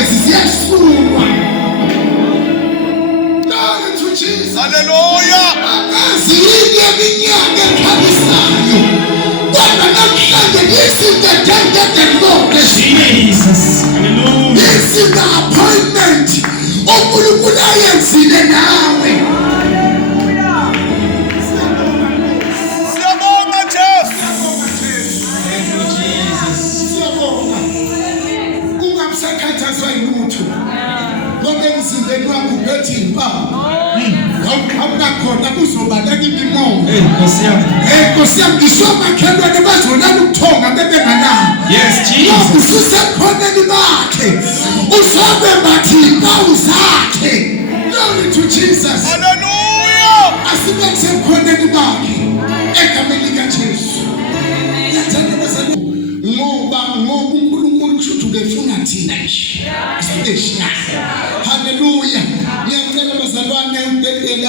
lezi ziyasulwa. Glory to Jesus. Hallelujah. Aziyike iminyaka ekhabisayo. Kodwa namhlanje this is the day that the Lord has made. Jesus. Hallelujah. This is the appointment uNkulunkulu ayenzile nawe. Siyabonga Jesu. Siyabonga. Ungamsakhathazwa yilutho. Ngoba emzimbeni wakho uphethe impawu. Awukhona kuzobaleka imimoya. Nkosi yami. Nkosi yami ngishomakhelwane bazolala ukuthonga bebenganalo. Yes, Jesus. Ususekhoneni bakhe. Uzobembatha impawu zakhe. Glory to Jesus. Hallelujah. Asibe kusekhoneni bakhe. Egameni likaJesu. Yathanda bazalwane. Ngoba uNkulunkulu kushuthi ubefuna thina nje. Special. Hallelujah. Ngiyacela bazalwane ubhekele